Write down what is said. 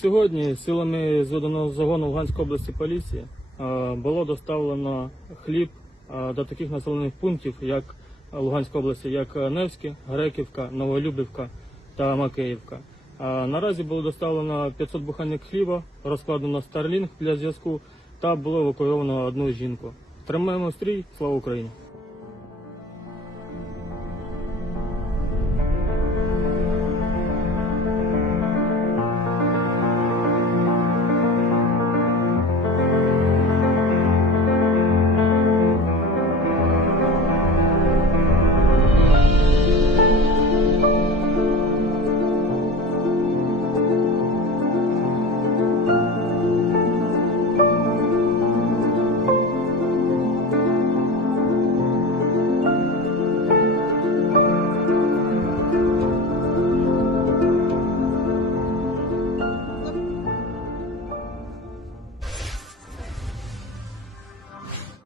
сьогодні силами зведеного загону Луганської області поліції е, було доставлено хліб е, до таких населених пунктів, як Луганська області, як Невське, Греківка, Новолюбівка та Макеївка. Е, наразі було доставлено 500 буханок хліба, розкладено старлінг для зв'язку та було евакуйовано одну жінку. Тримаємо стрій, слава Україні!